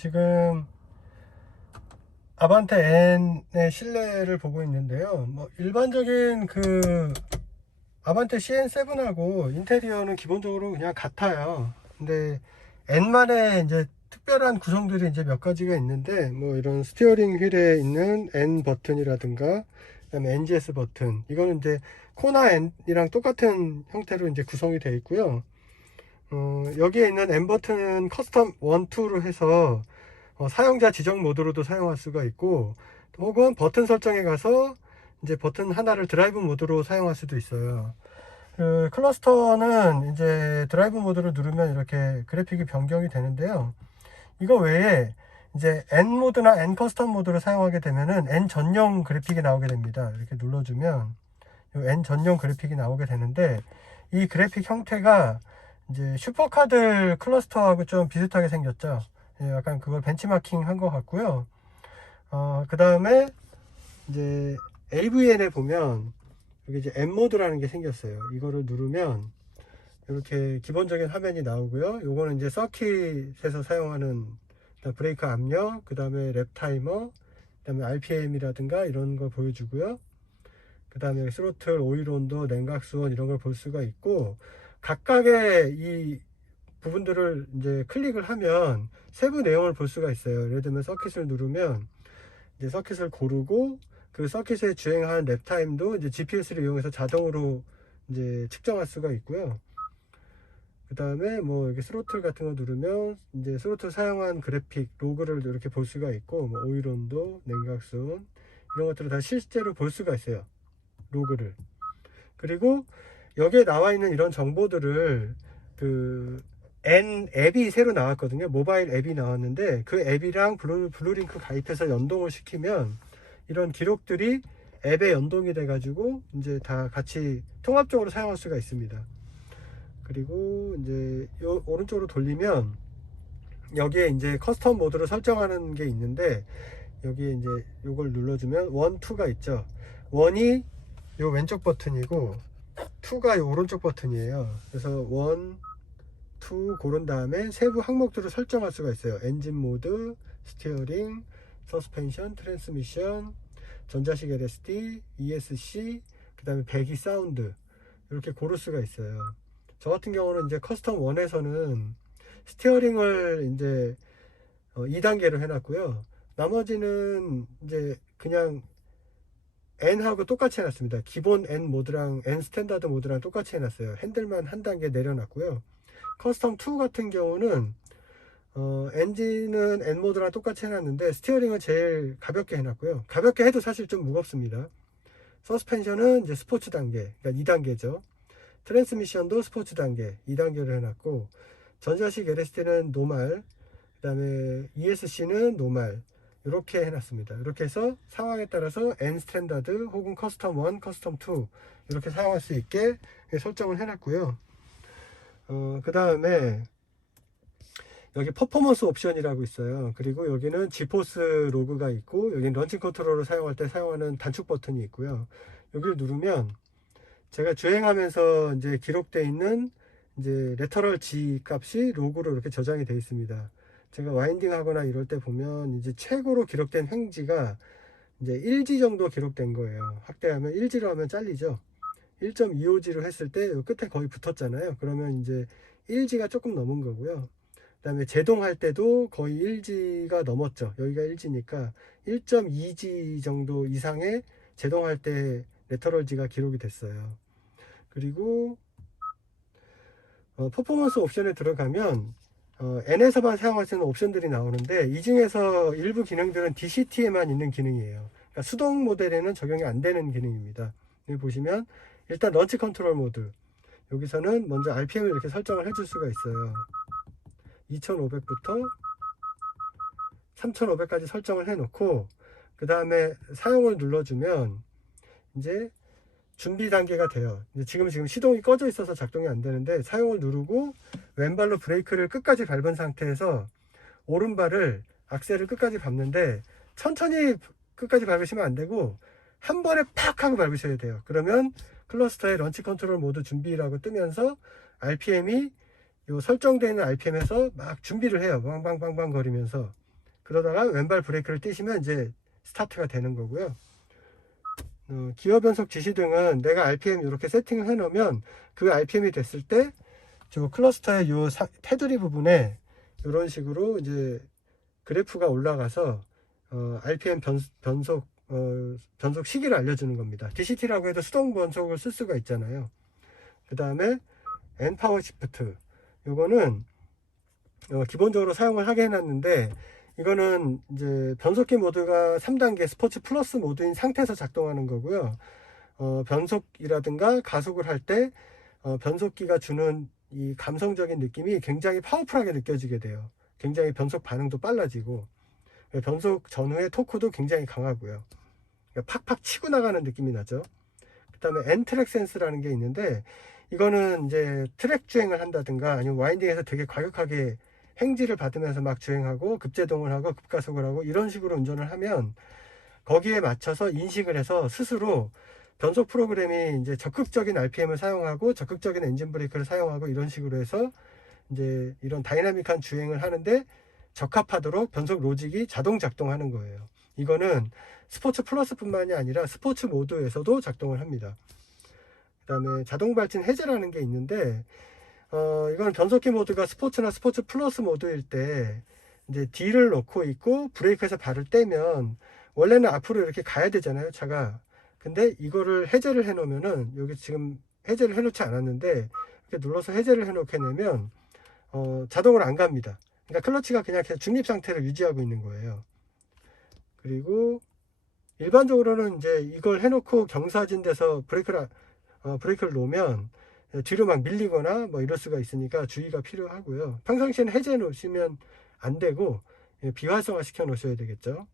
지금 아반떼 N의 실내를 보고 있는데요. 일반적인 그 아반떼 CN7하고 인테리어는 기본적으로 그냥 같아요. 근데 N만의 이제 특별한 구성들이 이제 몇 가지가 있는데, 이런 스티어링 휠에 있는 N 버튼이라든가, 그다음에 NGS 버튼, 이거는 이제 코나 N이랑 똑같은 형태로 이제 구성이 되어 있고요. 여기에 있는 N 버튼은 커스텀 1, 2로 해서 사용자 지정 모드로도 사용할 수가 있고, 혹은 버튼 설정에 가서 이제 버튼 하나를 드라이브 모드로 사용할 수도 있어요. 그 클러스터는 이제 드라이브 모드를 누르면 이렇게 그래픽이 변경이 되는데요. 이거 외에 이제 N 모드나 N 커스텀 모드를 사용하게 되면은 N 전용 그래픽이 나오게 됩니다. 이렇게 눌러주면 N 전용 그래픽이 나오게 되는데, 이 그래픽 형태가 이제 슈퍼카들 클러스터하고 좀 비슷하게 생겼죠. 약간 그걸 벤치마킹 한 것 같고요. 그 다음에 이제 AVN에 보면 여기 이제 M 모드라는 게 생겼어요. 이거를 누르면 이렇게 기본적인 화면이 나오고요. 요거는 이제 서킷에서 사용하는 브레이크 압력, 그 다음에 랩 타이머, 그 다음에 RPM이라든가 이런 걸 보여주고요. 그 다음에 스로틀, 오일 온도, 냉각 수온 이런 걸 볼 수가 있고, 각각의 이 부분들을 이제 클릭을 하면 세부 내용을 볼 수가 있어요. 예를 들면 서킷을 누르면 이제 서킷을 고르고, 그 서킷에 주행한 랩타임도 이제 GPS를 이용해서 자동으로 이제 측정할 수가 있고요. 그 다음에 이렇게 스로틀 같은 거 누르면 이제 스로틀 사용한 그래픽 로그를 이렇게 볼 수가 있고, 오일 온도, 냉각 수온 이런 것들을 다 실제로 볼 수가 있어요. 로그를. 그리고 여기에 나와 있는 이런 정보들을 그 N 앱이 새로 나왔거든요. 모바일 앱이 나왔는데, 그 앱이랑 블루링크 가입해서 연동을 시키면 이런 기록들이 앱에 연동이 돼 가지고 이제 다 같이 통합적으로 사용할 수가 있습니다. 그리고 이제 요 오른쪽으로 돌리면 여기에 이제 커스텀 모드를 설정하는 게 있는데, 여기에 이제 요걸 눌러주면 1, 2가 있죠. 1이 요 왼쪽 버튼이고 2가 요 오른쪽 버튼이에요. 그래서 1, 2 고른 다음에 세부 항목들을 설정할 수가 있어요. 엔진 모드, 스티어링, 서스펜션, 트랜스미션, 전자식 LSD, ESC, 그 다음에 배기 사운드 이렇게 고를 수가 있어요. 저 같은 경우는 이제 커스텀 1에서는 스티어링을 이제 2단계로 해놨고요. 나머지는 이제 그냥 N하고 똑같이 해놨습니다. 기본 N 모드랑 N 스탠다드 모드랑 똑같이 해놨어요. 핸들만 한 단계 내려놨고요. 커스텀 2 같은 경우는 엔진은 N 모드랑 똑같이 해놨는데 스티어링은 제일 가볍게 해놨고요. 가볍게 해도 사실 좀 무겁습니다. 서스펜션은 이제 스포츠 단계, 그러니까 2단계죠. 트랜스미션도 스포츠 단계 2단계로 해놨고, 전자식 LSD는 노말, 그 다음에 ESC는 노말 이렇게 해놨습니다. 이렇게 해서 상황에 따라서 N 스탠다드 혹은 커스텀 1, 커스텀 2 이렇게 사용할 수 있게 설정을 해놨고요. 그 다음에 여기 퍼포먼스 옵션이라고 있어요. 그리고 여기는 지포스 로그가 있고, 여기는 런칭 컨트롤을 사용할 때 사용하는 단축 버튼이 있고요. 여기를 누르면 제가 주행하면서 이제 기록되어 있는 이제 레터럴 G 값이 로그로 이렇게 저장이 되어 있습니다. 제가 와인딩 하거나 이럴 때 보면 이제 최고로 기록된 횡지가 이제 1G 정도 기록된 거예요. 확대하면 1G로 하면 잘리죠. 1.25G로 했을 때 끝에 거의 붙었잖아요. 그러면 이제 1G가 조금 넘은 거고요. 그 다음에 제동할 때도 거의 1G가 넘었죠. 여기가 1G니까 1.2G 정도 이상의 제동할 때 레터럴 G가 기록이 됐어요. 그리고 퍼포먼스 옵션에 들어가면 N에서만 사용할 수 있는 옵션들이 나오는데, 이 중에서 일부 기능들은 DCT에만 있는 기능이에요. 그러니까 수동 모델에는 적용이 안 되는 기능입니다. 여기 보시면 일단 런치 컨트롤 모드, 여기서는 먼저 RPM을 이렇게 설정을 해줄 수가 있어요. 2500부터 3500까지 설정을 해 놓고, 그 다음에 사용을 눌러주면 이제 준비 단계가 돼요. 지금 시동이 꺼져 있어서 작동이 안 되는데, 사용을 누르고 왼발로 브레이크를 끝까지 밟은 상태에서 오른발을 악셀을 끝까지 밟는데, 천천히 끝까지 밟으시면 안 되고 한 번에 팍 하고 밟으셔야 돼요. 그러면 클러스터의 런치 컨트롤 모드 준비라고 뜨면서 RPM이 요 설정되어 있는 RPM에서 막 준비를 해요. 빵빵빵빵 거리면서. 그러다가 왼발 브레이크를 떼시면 이제 스타트가 되는 거고요. 기어 변속 지시등은 내가 RPM 이렇게 세팅을 해 놓으면 그 RPM이 됐을 때 저 클러스터의 요 테두리 부분에 이런 식으로 이제 그래프가 올라가서 RPM 변속 시기를 알려주는 겁니다. DCT라고 해도 수동 변속을 쓸 수가 있잖아요. 그 다음에 N 파워 시프트, 요거는 기본적으로 사용을 하게 해놨는데, 이거는 이제 변속기 모드가 3단계 스포츠 플러스 모드인 상태에서 작동하는 거고요. 변속이라든가 가속을 할 때 변속기가 주는 이 감성적인 느낌이 굉장히 파워풀하게 느껴지게 돼요. 굉장히 변속 반응도 빨라지고, 변속 전후의 토크도 굉장히 강하고요. 팍팍 치고 나가는 느낌이 나죠. 그 다음에 N트랙 센스라는 게 있는데, 이거는 이제 트랙 주행을 한다든가 아니면 와인딩에서 되게 과격하게 행지를 받으면서 막 주행하고 급제동을 하고 급가속을 하고 이런 식으로 운전을 하면 거기에 맞춰서 인식을 해서 스스로 변속 프로그램이 이제 적극적인 RPM을 사용하고 적극적인 엔진 브레이크를 사용하고 이런 식으로 해서 이제 이런 다이나믹한 주행을 하는데 적합하도록 변속 로직이 자동 작동하는 거예요. 이거는 스포츠 플러스 뿐만이 아니라 스포츠 모드에서도 작동을 합니다. 그 다음에 자동 발진 해제라는 게 있는데, 이건 변속기 모드가 스포츠나 스포츠 플러스 모드일 때 이제 D를 놓고 있고 브레이크에서 발을 떼면 원래는 앞으로 이렇게 가야 되잖아요, 차가. 근데 이거를 해제를 해 놓으면은, 여기 지금 해제를 해 놓지 않았는데 이렇게 눌러서 해제를 해 놓게 되면 자동으로 안 갑니다. 그러니까 클러치가 그냥 중립 상태를 유지하고 있는 거예요. 그리고 일반적으로는 이제 이걸 해놓고 경사진 데서 브레이크를 놓으면 뒤로 막 밀리거나 뭐 이럴 수가 있으니까 주의가 필요하고요. 평상시에는 해제해 놓으시면 안 되고 비활성화 시켜 놓으셔야 되겠죠.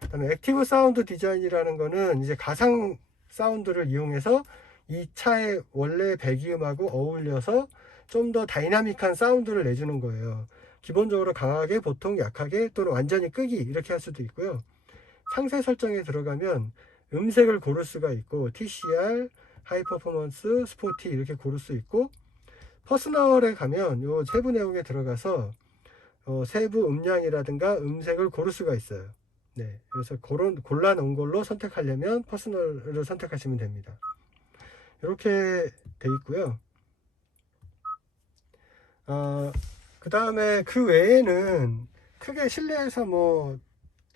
그다음에 액티브 사운드 디자인이라는 거는 이제 가상 사운드를 이용해서 이 차의 원래 배기음하고 어울려서 좀 더 다이나믹한 사운드를 내주는 거예요. 기본적으로 강하게, 보통 약하게, 또는 완전히 끄기 이렇게 할 수도 있고요. 상세 설정에 들어가면 음색을 고를 수가 있고 TCR, 하이 퍼포먼스, 스포티 이렇게 고를 수 있고, 퍼스널에 가면 요 세부 내용에 들어가서 세부 음량이라든가 음색을 고를 수가 있어요. 네, 그래서 골라 놓은 걸로 선택하려면 퍼스널을 선택하시면 됩니다. 이렇게 돼 있고요. 그 다음에 그 외에는 크게 실내에서 뭐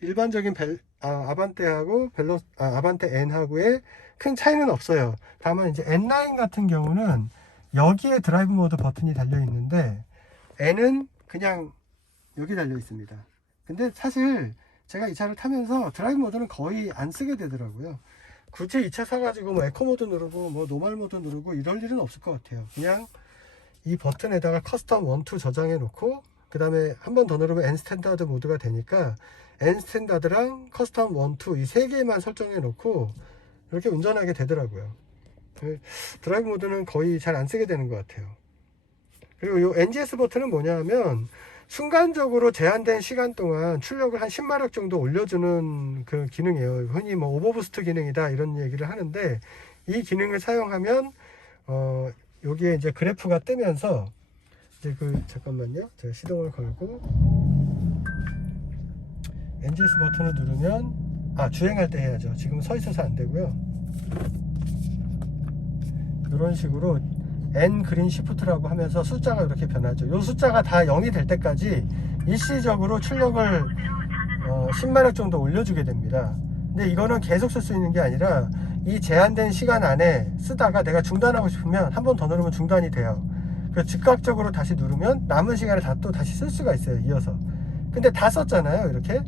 일반적인 아반떼하고 아반떼 N하고의 큰 차이는 없어요. 다만 이제 N9 같은 경우는 여기에 드라이브 모드 버튼이 달려 있는데 N은 그냥 여기 달려 있습니다. 근데 사실 제가 이 차를 타면서 드라이브 모드는 거의 안 쓰게 되더라고요. 굳이 이 차 사가지고 뭐 에코 모드 누르고 뭐 노멀 모드 누르고 이럴 일은 없을 것 같아요. 그냥 이 버튼에다가 커스텀 1, 2 저장해 놓고 그 다음에 한 번 더 누르면 N 스탠다드 모드가 되니까 N 스탠다드랑 커스텀 1, 2 이 세 개만 설정해 놓고 이렇게 운전하게 되더라고요. 드라이브 모드는 거의 잘 안 쓰게 되는 것 같아요. 그리고 이 NGS 버튼은 뭐냐 하면 순간적으로 제한된 시간 동안 출력을 한 10마력 정도 올려주는 그 기능이에요. 흔히 뭐 오버부스트 기능이다 이런 얘기를 하는데, 이 기능을 사용하면 여기에 이제 그래프가 뜨면서 이제 잠깐만요. 제가 시동을 걸고 NGS 버튼을 누르면 주행할 때 해야죠. 지금 서 있어서 안 되고요. 이런 식으로 N 그린 시프트라고 하면서 숫자가 이렇게 변하죠. 이 숫자가 다 0이 될 때까지 일시적으로 출력을 10마력 정도 올려주게 됩니다. 근데 이거는 계속 쓸 수 있는 게 아니라 이 제한된 시간 안에 쓰다가 내가 중단하고 싶으면 한 번 더 누르면 중단이 돼요. 그래서 즉각적으로 다시 누르면 남은 시간을 또 다시 쓸 수가 있어요, 이어서. 근데 다 썼잖아요. 이렇게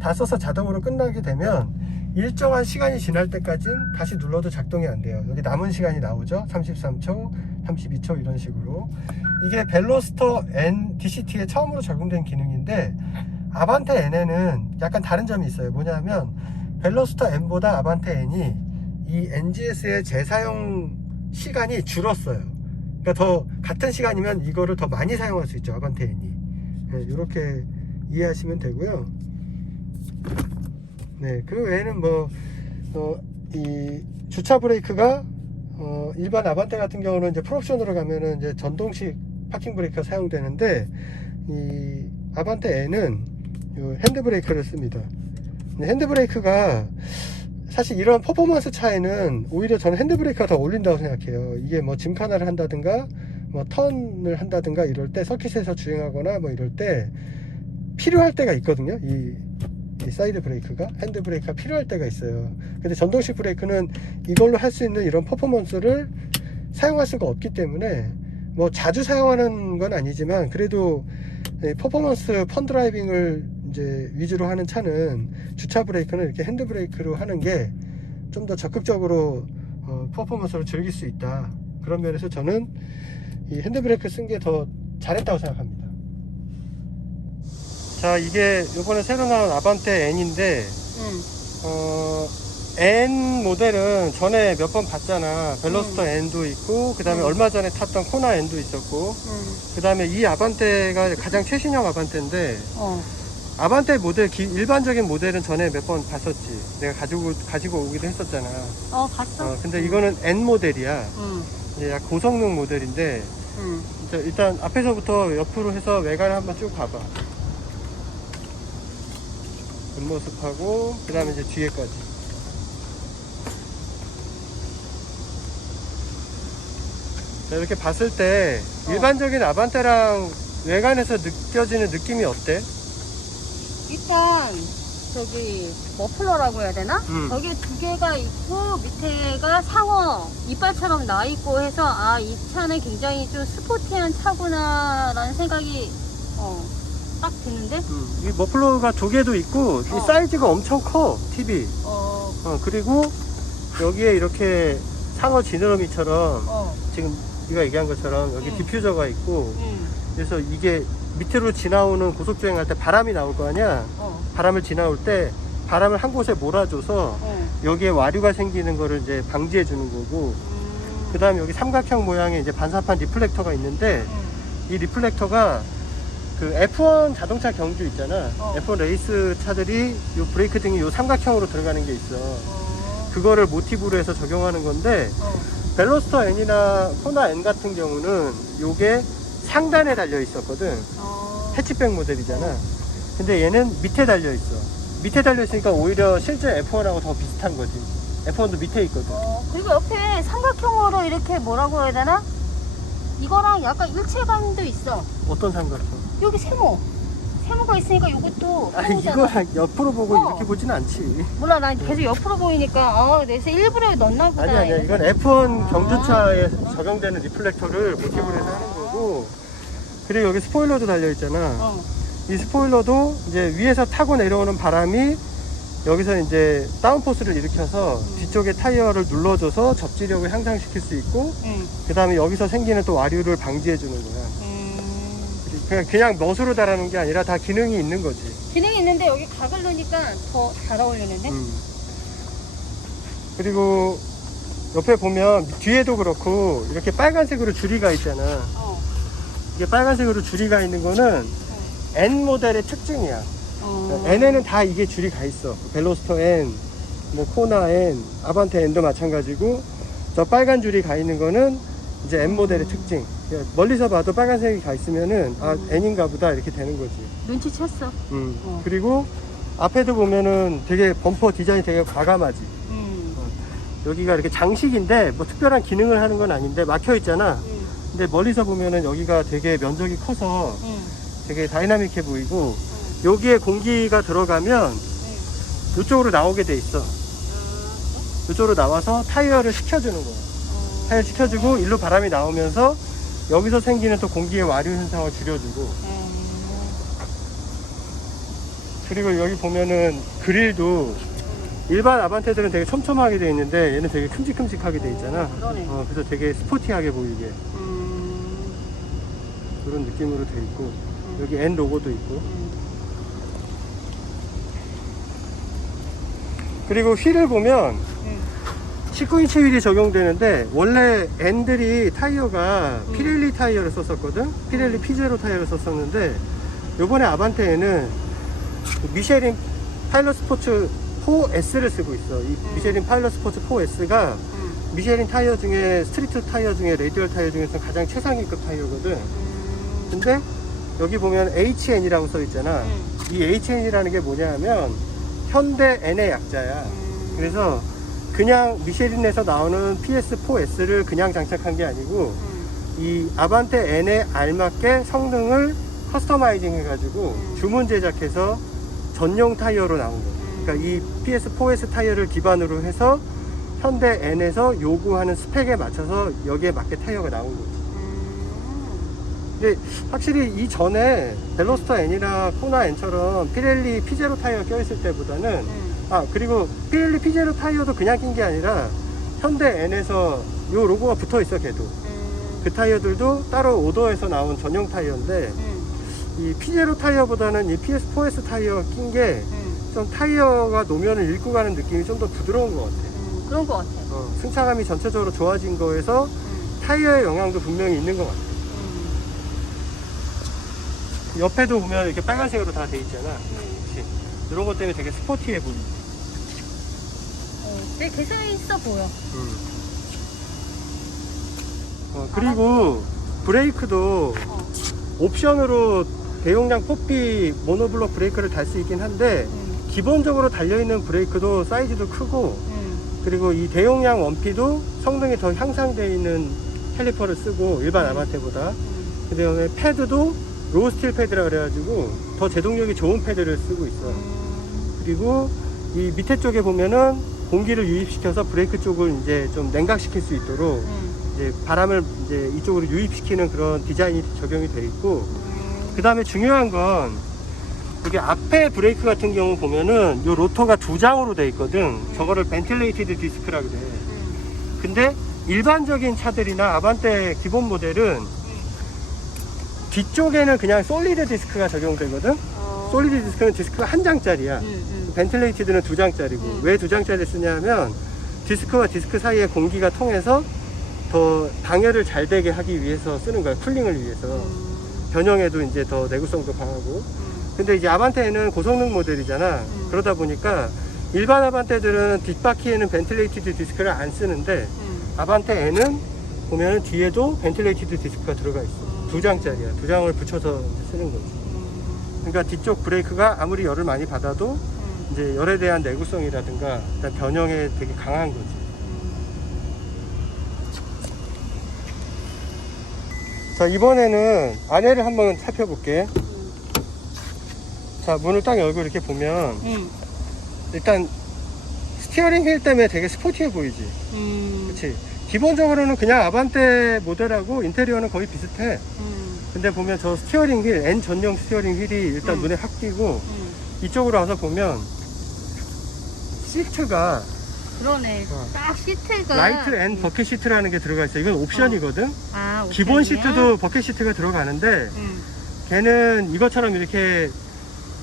다 써서 자동으로 끝나게 되면 일정한 시간이 지날 때까지는 다시 눌러도 작동이 안 돼요. 여기 남은 시간이 나오죠. 33초, 32초 이런 식으로. 이게 벨로스터 N DCT에 처음으로 적용된 기능인데, 아반떼 N에는 약간 다른 점이 있어요. 뭐냐면 벨로스터 N보다 아반떼 N이 이 NGS의 재사용 시간이 줄었어요. 그러니까 더 같은 시간이면 이거를 더 많이 사용할 수 있죠, 아반떼 N이. 네, 이렇게 이해하시면 되고요. 네, 그 외에는 이 주차 브레이크가 일반 아반떼 같은 경우는 이제 풀옵션으로 가면은 이제 전동식 파킹 브레이크가 사용되는데, 이 아반떼 N은 요 핸드브레이크를 씁니다. 근데 핸드브레이크가 사실 이런 퍼포먼스 차에는 오히려 저는 핸드브레이크가 더 어울린다고 생각해요. 이게 뭐 짐카나를 한다든가 뭐 턴을 한다든가 이럴 때 서킷에서 주행하거나 뭐 이럴 때 필요할 때가 있거든요. 이 사이드 브레이크가 핸드 브레이크가 필요할 때가 있어요. 근데 전동식 브레이크는 이걸로 할 수 있는 이런 퍼포먼스를 사용할 수가 없기 때문에 뭐 자주 사용하는 건 아니지만 그래도 퍼포먼스 펀 드라이빙을 이제 위주로 하는 차는 주차 브레이크는 이렇게 핸드 브레이크로 하는 게 좀 더 적극적으로 퍼포먼스를 즐길 수 있다. 그런 면에서 저는 이 핸드 브레이크 쓴 게 더 잘했다고 생각합니다. 자, 이게 요번에 새로 나온 아반떼 N인데 N 모델은 전에 몇 번 봤잖아. 벨로스터 N도 있고 그 다음에 얼마 전에 탔던 코나 N도 있었고 그 다음에 이 아반떼가 가장 최신형 아반떼인데 아반떼 모델 일반적인 모델은 전에 몇 번 봤었지. 내가 가지고 오기도 했었잖아. 봤어. 근데 이거는 N 모델이야. 이제 약 고성능 모델인데 일단 앞에서부터 옆으로 해서 외관을 한번 쭉 봐봐. 뒷모습하고 그 다음에 이제 뒤에까지. 자, 이렇게 봤을 때 일반적인 아반떼랑 외관에서 느껴지는 느낌이 어때? 일단 저기 머플러라고 해야 되나? 저기 두 개가 있고 밑에가 상어 이빨처럼 나 있고 해서 이 차는 굉장히 좀 스포티한 차구나 라는 생각이 딱 드는데 이 머플러가 두 개도 있고 이 사이즈가 엄청 커. TV 그리고 여기에 이렇게 상어 지느러미처럼 지금 네가 얘기한 것처럼 여기 디퓨저가 있고 그래서 이게 밑으로 지나오는 고속주행할 때 바람이 나올 거 아니야. 바람을 지나올 때 바람을 한 곳에 몰아줘서 여기에 와류가 생기는 거를 이제 방지해 주는 거고 그 다음에 여기 삼각형 모양의 이제 반사판 리플렉터가 있는데 이 리플렉터가 그 F1 자동차 경주 있잖아. F1 레이스 차들이 요 브레이크 등이 요 삼각형으로 들어가는 게 있어. 그거를 모티브로 해서 적용하는 건데 벨로스터 N이나 코나 N 같은 경우는 요게 상단에 달려 있었거든. 해치백 모델이잖아. 근데 얘는 밑에 달려 있어. 밑에 달려 있으니까 오히려 실제 F1하고 더 비슷한 거지. F1도 밑에 있거든. 그리고 옆에 삼각형으로 이렇게 뭐라고 해야 되나? 이거랑 약간 일체감도 있어. 어떤 삼각형? 여기 세모가 있으니까 이것도 이거랑 옆으로 보고 이렇게 보진 않지. 몰라, 난 계속 옆으로 보이니까 그래서 일부러 넣나 보다. 아니야. 이건 F1 경주차에 적용되는 리플렉터를 모티브로 해서 하는 거고 그리고 여기 스포일러도 달려 있잖아. 이 스포일러도 이제 위에서 타고 내려오는 바람이 여기서 이제 다운포스를 일으켜서 뒤쪽에 타이어를 눌러줘서 접지력을 향상시킬 수 있고 그 다음에 여기서 생기는 또 와류를 방지해 주는 거야. 그냥 멋으로 달아놓은 게 아니라 다 기능이 있는 거지. 기능이 있는데 여기 각을 넣으니까 더 잘 어울리는데? 그리고 옆에 보면 뒤에도 그렇고 이렇게 빨간색으로 줄이가 있잖아. 이게 빨간색으로 줄이가 있는 거는 N 모델의 특징이야. N에는 다 이게 줄이 가 있어. 벨로스터 N, 뭐 코나 N, 아반떼 N도 마찬가지고 저 빨간 줄이 가 있는 거는 이제 N 모델의 특징. 멀리서 봐도 빨간색이 가 있으면은 N인가 보다 이렇게 되는 거지. 눈치챘어. 그리고 앞에도 보면은 되게 범퍼 디자인이 되게 과감하지. 여기가 이렇게 장식인데 뭐 특별한 기능을 하는 건 아닌데 막혀 있잖아. 근데 멀리서 보면은 여기가 되게 면적이 커서 되게 다이나믹해 보이고 여기에 공기가 들어가면 이쪽으로 나오게 돼 있어. 이쪽으로 나와서 타이어를 식혀주는 거야. 타이어 식혀주고 일로 바람이 나오면서 여기서 생기는 또 공기의 와류 현상을 줄여주고 그리고 여기 보면은 그릴도 일반 아반떼들은 되게 촘촘하게 돼 있는데 얘는 되게 큼직큼직하게 돼 있잖아. 그래서 되게 스포티하게 보이게 그런 느낌으로 돼 있고 여기 N 로고도 있고 그리고 휠을 보면 19인치 휠이 적용되는데 원래 N들이 타이어가 피렐리 타이어를 썼었거든. 피렐리 P0 타이어를 썼었는데 요번에 아반떼에는 미쉐린 파일럿 스포츠 4S를 쓰고 있어. 이 미쉐린 파일럿 스포츠 4S가 미쉐린 타이어 중에 스트리트 타이어 중에 레디얼 타이어 중에서 가장 최상위급 타이어거든. 근데 여기 보면 HN이라고 써 있잖아. 이 HN이라는 게 뭐냐면 현대 N의 약자야. 그래서 그냥 미쉐린에서 나오는 PS4S를 그냥 장착한 게 아니고 이 아반떼 N에 알맞게 성능을 커스터마이징 해가지고 주문 제작해서 전용 타이어로 나온 거예요. 그러니까 이 PS4S 타이어를 기반으로 해서 현대 N에서 요구하는 스펙에 맞춰서 여기에 맞게 타이어가 나온 거죠. 근데 확실히 이전에 벨로스터 N이나 코나 N처럼 피렐리 P0 타이어 껴있을 때보다는 그리고 피렐리 P0 타이어도 그냥 낀 게 아니라 현대 N에서 요 로고가 붙어 있어. 걔도 그 타이어들도 따로 오더에서 나온 전용 타이어인데 이 P0 타이어보다는 이 PS4S 타이어 낀 게 좀 타이어가 노면을 읽고 가는 느낌이 좀 더 부드러운 것 같아. 그런 것 같아. 승차감이 전체적으로 좋아진 거에서 타이어의 영향도 분명히 있는 것 같아. 옆에도 보면 이렇게 빨간색으로 다 돼 있잖아. 그치? 이런 것 때문에 되게 스포티해 보이지. 되게 개성 있어 보여. 그리고 브레이크도 옵션으로 대용량 포피 모노블록 브레이크를 달 수 있긴 한데 기본적으로 달려있는 브레이크도 사이즈도 크고 그리고 이 대용량 원피도 성능이 더 향상되어 있는 캘리퍼를 쓰고 일반 아반떼보다 그 다음에 패드도 로우 스틸 패드라 그래가지고 더 제동력이 좋은 패드를 쓰고 있어. 그리고 이 밑에 쪽에 보면은 공기를 유입시켜서 브레이크 쪽을 이제 좀 냉각시킬 수 있도록 이제 바람을 이제 이쪽으로 유입시키는 그런 디자인이 적용이 되어 있고 그 다음에 중요한 건 여기 앞에 브레이크 같은 경우 보면은 요 로터가 두 장으로 되어 있거든. 저거를 벤틸레이티드 디스크라 그래. 근데 일반적인 차들이나 아반떼 기본 모델은 뒤쪽에는 그냥 솔리드 디스크가 적용되거든. 솔리드 디스크는 디스크가 한 장짜리야. 벤틸레이티드는 두 장짜리고. 왜 두 장짜리 쓰냐면 디스크와 디스크 사이에 공기가 통해서 더 방열을 잘 되게 하기 위해서 쓰는 거야. 쿨링을 위해서. 변형에도 이제 더 내구성도 강하고. 근데 이제 아반떼는 고성능 모델이잖아. 그러다 보니까 일반 아반떼들은 뒷바퀴에는 벤틸레이티드 디스크를 안 쓰는데 아반떼 N은 보면 뒤에도 벤틸레이티드 디스크가 들어가 있어. 두 장짜리야. 두 장을 붙여서 쓰는 거지. 그러니까 뒤쪽 브레이크가 아무리 열을 많이 받아도 이제 열에 대한 내구성이라든가 일단 변형에 되게 강한 거지. 자, 이번에는 안에를 한번 살펴볼게. 자, 문을 딱 열고 이렇게 보면 일단 스티어링 휠 때문에 되게 스포티해 보이지. 그치? 기본적으로는 그냥 아반떼 모델하고 인테리어는 거의 비슷해. 근데 보면 저 스티어링 휠, N 전용 스티어링 휠이 일단 눈에 확 띄고 이쪽으로 와서 보면 시트가 그러네. 딱 시트가 라이트 N 버킷 시트라는 게 들어가 있어. 이건 옵션이거든. 기본 옵션이야? 시트도 버킷 시트가 들어가는데 걔는 이것처럼 이렇게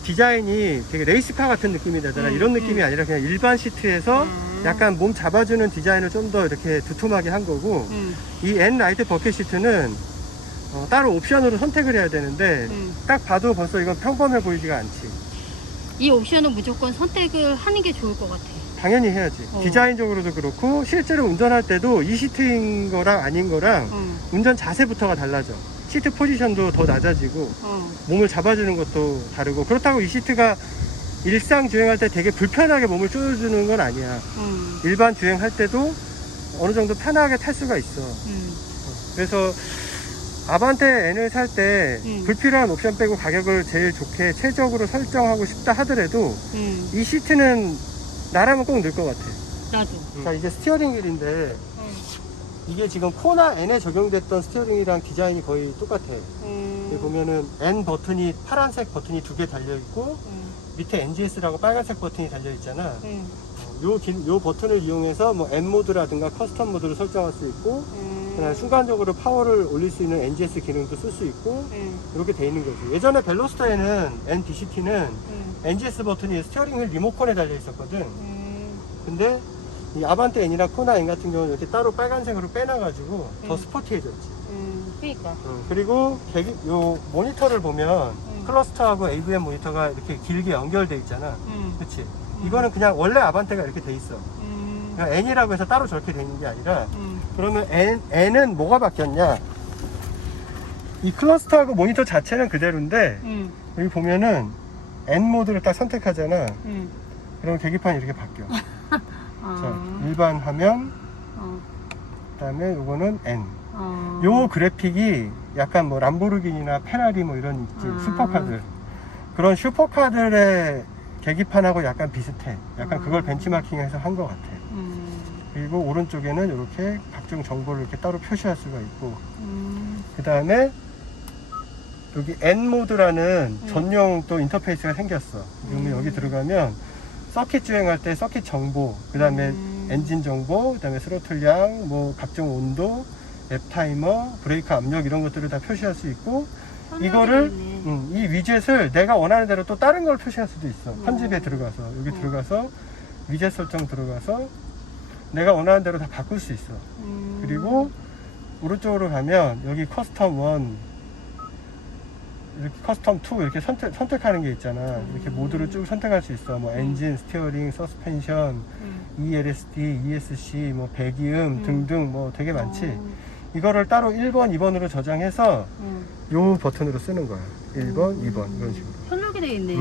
디자인이 되게 레이스카 같은 느낌이 나잖아. 이런 느낌이 아니라 그냥 일반 시트에서 약간 몸 잡아주는 디자인을 좀 더 이렇게 두툼하게 한 거고 이 N 라이트 버킷 시트는 따로 옵션으로 선택을 해야 되는데 딱 봐도 벌써 이건 평범해 보이지가 않지. 이 옵션은 무조건 선택을 하는 게 좋을 것 같아. 당연히 해야지. 디자인적으로도 그렇고 실제로 운전할 때도 이 시트인 거랑 아닌 거랑 운전 자세부터가 달라져. 시트 포지션도 더 낮아지고 몸을 잡아주는 것도 다르고 그렇다고 이 시트가 일상 주행할 때 되게 불편하게 몸을 조여주는 건 아니야. 일반 주행할 때도 어느 정도 편하게 탈 수가 있어. 그래서 아반떼 N을 살 때 불필요한 옵션 빼고 가격을 제일 좋게 최적으로 설정하고 싶다 하더라도 이 시트는 나라면 꼭 넣을 것 같아. 나도. 자, 이제 스티어링 휠인데 이게 지금 코나 N에 적용됐던 스티어링이랑 디자인이 거의 똑같아. 여기 보면은 N 버튼이 파란색 버튼이 두 개 달려 있고 밑에 NGS라고 빨간색 버튼이 달려 있잖아. 요 버튼을 이용해서 뭐 N 모드라든가 커스텀 모드를 설정할 수 있고 그냥 순간적으로 파워를 올릴 수 있는 NGS 기능도 쓸 수 있고 이렇게 돼 있는 거지. 예전에 벨로스터에는 NBCT는 NGS 버튼이 스티어링 휠 리모컨에 달려 있었거든. 근데 이 아반떼 N이나 코나 N 같은 경우는 이렇게 따로 빨간색으로 빼놔가지고 더 스포티해졌지. 그러니까. 그리고 요 모니터를 보면 클러스터하고 AVM 모니터가 이렇게 길게 연결돼 있잖아. 그치? 이거는 그냥 원래 아반떼가 이렇게 돼 있어. 그러니까 N이라고 해서 따로 저렇게 돼 있는 게 아니라 그러면 N은 뭐가 바뀌었냐? 이 클러스터하고 모니터 자체는 그대로인데 여기 보면은 N 모드를 딱 선택하잖아. 그럼 계기판이 이렇게 바뀌어. 자, 일반 화면, 그다음에 요거는 N. 요 그래픽이 약간 뭐 람보르기니나 페라리 뭐 이런 있지, 슈퍼카들, 그런 슈퍼카들의 계기판하고 약간 비슷해. 약간 그걸 벤치마킹해서 한 것 같아. 그리고 오른쪽에는 이렇게 각종 정보를 이렇게 따로 표시할 수가 있고, 그 다음에 여기 N 모드라는 전용 또 인터페이스가 생겼어. 그러면 여기 들어가면 서킷 주행할 때 서킷 정보, 그 다음에 엔진 정보, 그 다음에 스로틀량, 뭐 각종 온도, 랩 타이머, 브레이크 압력 이런 것들을 다 표시할 수 있고, 이거를 이 위젯을 내가 원하는 대로 또 다른 걸 표시할 수도 있어. 편집에 들어가서 여기 들어가서 위젯 설정 들어가서 내가 원하는 대로 다 바꿀 수 있어. 그리고 오른쪽으로 가면 여기 커스텀 1, 이렇게 커스텀 2 이렇게 선택하는 게 있잖아. 이렇게 모드를 쭉 선택할 수 있어. 뭐 엔진, 스티어링, 서스펜션, ELSD, ESC, 뭐 배기음 등등 뭐 되게 많지. 이거를 따로 1번, 2번으로 저장해서 요 버튼으로 쓰는 거야. 1번, 2번 이런 식으로. 편하게 돼 있네.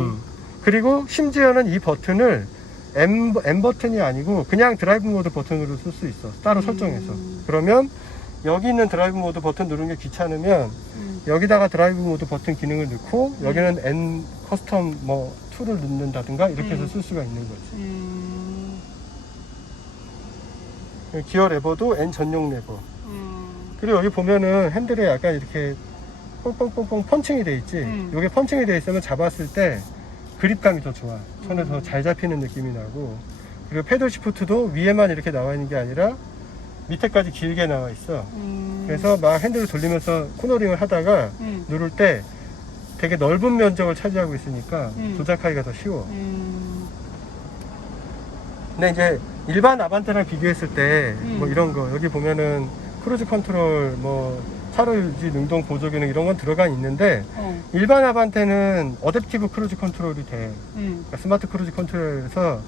그리고 심지어는 이 버튼을 M 버튼이 아니고 그냥 드라이브 모드 버튼으로 쓸 수 있어. 따로 설정해서. 그러면 여기 있는 드라이브 모드 버튼 누르는 게 귀찮으면 여기다가 드라이브 모드 버튼 기능을 넣고 여기는 N 커스텀 뭐 2를 넣는다든가 이렇게 해서 쓸 수가 있는 거지. 기어 레버도 N 전용 레버. 그리고 여기 보면은 핸들에 약간 이렇게 뽕뽕뽕뽕 펀칭이 돼 있지. 이게 펀칭이 돼 있으면 잡았을 때 그립감이 더 좋아. 손에 더 잘 잡히는 느낌이 나고, 그리고 패들 시프트도 위에만 이렇게 나와 있는 게 아니라 밑에까지 길게 나와 있어. 그래서 막 핸들을 돌리면서 코너링을 하다가 누를 때 되게 넓은 면적을 차지하고 있으니까 조작하기가 더 쉬워. 근데 이제 일반 아반떼랑 비교했을 때 뭐 이런 거 여기 보면은 크루즈 컨트롤, 뭐 차로 유지, 능동 보조 기능 이런 건 들어가 있는데 일반 아반떼는 어댑티브 크루즈 컨트롤이 돼. 그러니까 스마트 크루즈 컨트롤에서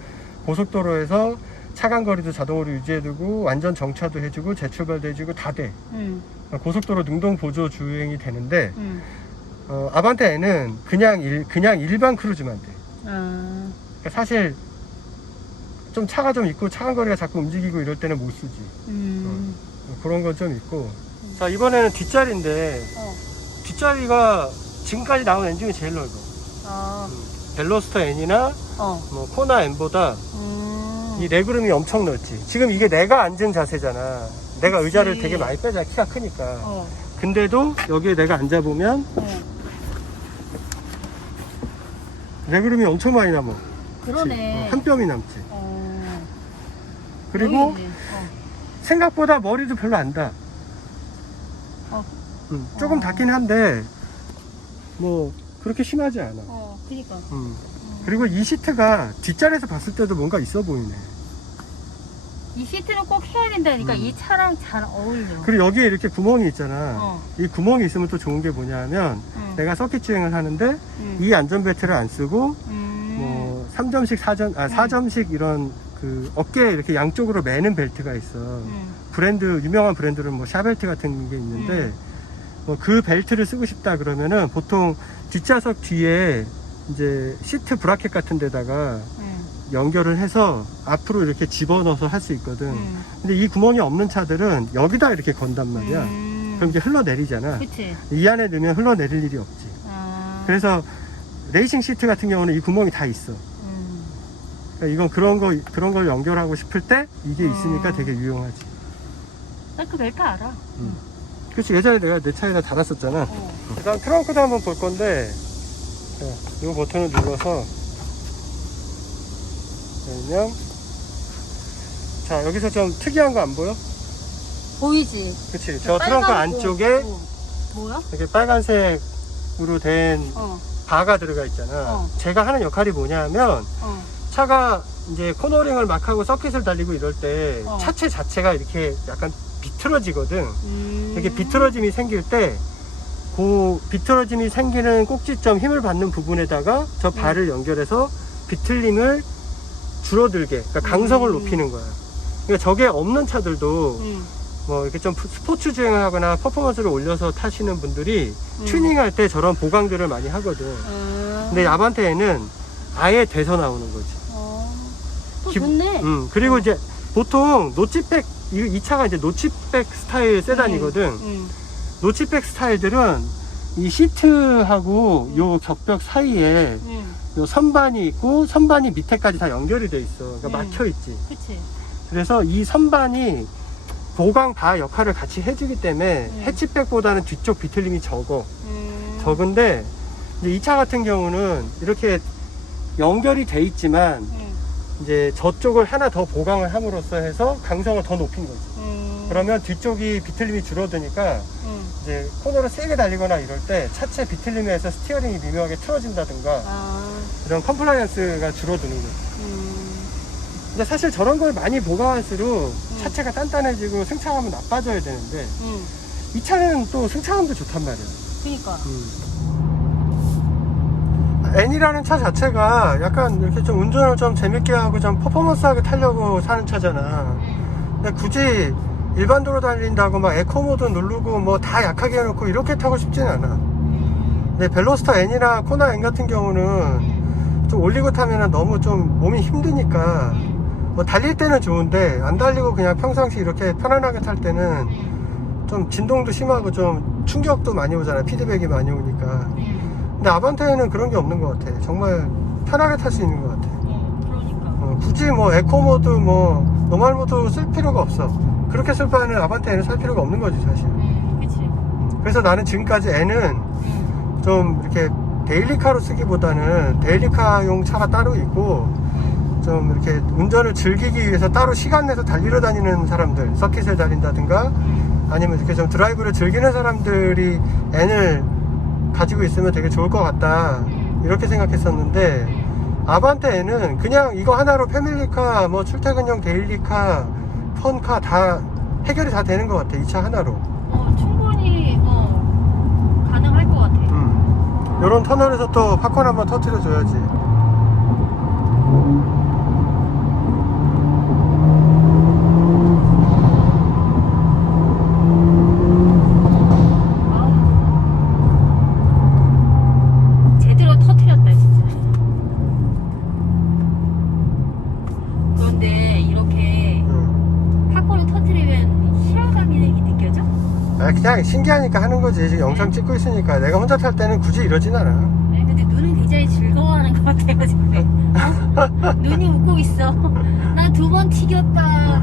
고속도로에서 차간 거리도 자동으로 유지해두고 완전 정차도 해주고 재출발도 해주고 다 돼. 그러니까 고속도로 능동 보조 주행이 되는데 아반떼 N은 그냥 일반 크루즈만 돼. 그러니까 사실 좀 차가 좀 있고 차간 거리가 자꾸 움직이고 이럴 때는 못 쓰지. 그런 건 좀 있고. 자, 이번에는 뒷자리인데 뒷자리가 지금까지 나온 엔진이 제일 넓어. 벨로스터 N이나 뭐 코나 N보다 이 레그룸이 엄청 넓지. 지금 이게 내가 앉은 자세잖아. 내가 의자를 되게 많이 빼자, 키가 크니까. 근데도 여기에 내가 앉아보면 레그룸이 엄청 많이 남아. 그러네. 한 뼘이 남지. 그리고 생각보다 머리도 별로 안 닿아. 조금 닿긴 한데 뭐 그렇게 심하지 않아. 그니까. 그리고 이 시트가 뒷자리에서 봤을 때도 뭔가 있어 보이네. 이 시트는 꼭 해야 된다니까. 이 차랑 잘 어울려. 그리고 여기에 이렇게 구멍이 있잖아. 이 구멍이 있으면 또 좋은 게 뭐냐면 내가 서킷 주행을 하는데 이 안전벨트를 안 쓰고 뭐 3점식 4점식 이런 그 어깨에 이렇게 양쪽으로 매는 벨트가 있어. 브랜드, 유명한 브랜드는 뭐 샤벨트 같은 게 있는데 뭐 그 벨트를 쓰고 싶다 그러면은 보통 뒷좌석 뒤에 이제 시트 브라켓 같은 데다가 연결을 해서 앞으로 이렇게 집어넣어서 할 수 있거든. 근데 이 구멍이 없는 차들은 여기다 이렇게 건단 말이야. 그럼 이제 흘러내리잖아. 그치. 이 안에 넣으면 흘러내릴 일이 없지. 그래서 레이싱 시트 같은 경우는 이 구멍이 다 있어. 그러니까 이건 그런 걸 연결하고 싶을 때 이게 있으니까 되게 유용하지. 나 그 벨트 알아. 그렇지. 예전에 내가 내 차에다 달았었잖아. 그 다음 트렁크도 한번 볼 건데, 이 버튼을 눌러서 열면, 자, 여기서 좀 특이한 거 안 보여? 보이지? 그치. 저 트렁크 안쪽에 뭐야? 이렇게 빨간색으로 된 바가 들어가 있잖아. 제가 하는 역할이 뭐냐면 차가 이제 코너링을 막 하고 서킷을 달리고 이럴 때 차체 자체가 이렇게 약간 비틀어지거든. 이렇게 비틀어짐이 생길 때 그 비틀어짐이 생기는 꼭지점 힘을 받는 부분에다가 저 발을 연결해서 비틀림을 줄어들게, 그러니까 강성을 높이는 거야. 그러니까 저게 없는 차들도 뭐 이렇게 좀 스포츠 주행을 하거나 퍼포먼스를 올려서 타시는 분들이 튜닝할 때 저런 보강들을 많이 하거든. 근데 아반떼에는 아예 돼서 나오는 거지. 또 좋네. 그리고 이제 보통 노치백, 이 차가 이제 노치백 스타일 세단이거든. 노치백 스타일들은 이 시트하고 요 겹벽 사이에 요 선반이 있고 선반이 밑에까지 다 연결이 돼 있어. 그러니까 막혀 있지. 그치. 그래서 이 선반이 보강 바 역할을 같이 해주기 때문에 해치백보다는 뒤쪽 비틀림이 적은데 이제 이 차 같은 경우는 이렇게 연결이 돼 있지만 이제 저쪽을 하나 더 보강을 함으로써 해서 강성을 더 높인 거지. 그러면 뒤쪽이 비틀림이 줄어드니까 이제 코너를 세게 달리거나 이럴 때 차체 비틀림에서 스티어링이 미묘하게 틀어진다든가 이런 컴플라이언스가 줄어드는 거지. 근데 사실 저런 걸 많이 보강할수록 차체가 단단해지고 승차감은 나빠져야 되는데 이 차는 또 승차감도 좋단 말이야. 그니까. N이라는 차 자체가 약간 이렇게 좀 운전을 좀 재밌게 하고 좀 퍼포먼스하게 타려고 사는 차잖아. 근데 굳이 일반 도로 달린다고 막 에코 모드 누르고 뭐 다 약하게 해놓고 이렇게 타고 싶진 않아. 근데 벨로스터 N이나 코나 N 같은 경우는 좀 올리고 타면은 너무 좀 몸이 힘드니까 뭐 달릴 때는 좋은데 안 달리고 그냥 평상시 이렇게 편안하게 탈 때는 좀 진동도 심하고 좀 충격도 많이 오잖아. 피드백이 많이 오니까. 근데 아반떼에는 그런 게 없는 것 같아. 정말 편하게 탈 수 있는 것 같아. 그러니까. 굳이 뭐 에코 모드 뭐 노멀 모드 쓸 필요가 없어. 그렇게 쓸 바에는 아반떼에는 살 필요가 없는 거지 사실. 그치. 그래서 나는 지금까지 N은 좀 이렇게 데일리카로 쓰기보다는 데일리카용 차가 따로 있고 좀 이렇게 운전을 즐기기 위해서 따로 시간 내서 달리러 다니는 사람들, 서킷을 달린다든가 아니면 이렇게 좀 드라이브를 즐기는 사람들이 N을 가지고 있으면 되게 좋을 것 같다 이렇게 생각했었는데 아반떼 N은 그냥 이거 하나로 패밀리카, 뭐 출퇴근용 데일리카, 펀카 다 해결이 다 되는 것 같아. 이 차 하나로. 충분히 가능할 것 같아. 요런 터널에서 또 팝콘 한번 터뜨려 줘야지. 제대로 터뜨렸다 진짜. 그런데 이렇게 팝콘을 터뜨리면 희열감이 느껴져? 그냥 신기하니까 하는 거지. 지금 영상 찍고 있으니까. 내가 혼자 탈 때는 굳이 이러진 않아. 네, 근데 눈은 굉장히 즐거워하는 것 같아요 지금. 눈이 웃고 있어. 나 2번 튀겼다.